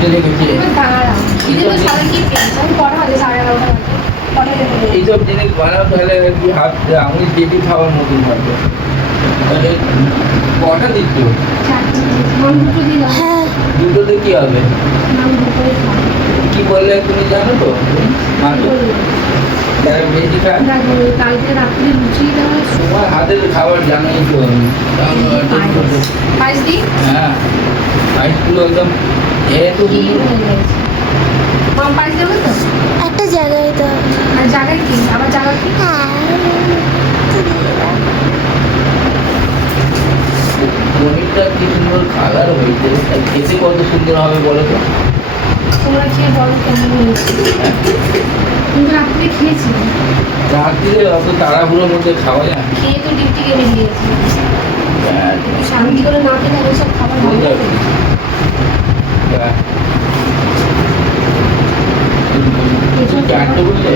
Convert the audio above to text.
টিপতে রেখেছে। এইসব জিনিস বানাও তাহলে কি হাত আঙুল চেটে খাওয়ার মতন হবে। তাহলে কটা দিচ্ছ? হ্যাঁ দুটোতে কি হবে? কি বললে তুমি জানো তো? বেশি খায় কালকে রাত্রে লুচি দেওয়া তোমার হাতের খাবার জানোই তো আমি। পায়েস দিই হ্যাঁ আইসগুলো একদম এত কি হয়ে গেছে মাম পায়েস দেবো তো একটা জায়গায় তো আর জায়গায় কি আবার জায়গা কি হ্যাঁ পনিরটা কি সুন্দর কালার হয়েছে, তা খেতে কত সুন্দর হবে বলো তো। তোমরা খেয়ে বলো কেমন হয়েছে কিন্তু রাত্রে খেয়েছি রাত্রিরে অত তাড়াহুড়োর মধ্যে খাওয়া যায় না। খেয়ে তো ডিউটি গেলে গিয়েছি হ্যাঁ, শান্তি করে না খেলে ওইসব খাবার ভালো বুঝতে লাগে পারছি। হ্যাঁ। এসব চারটে বললে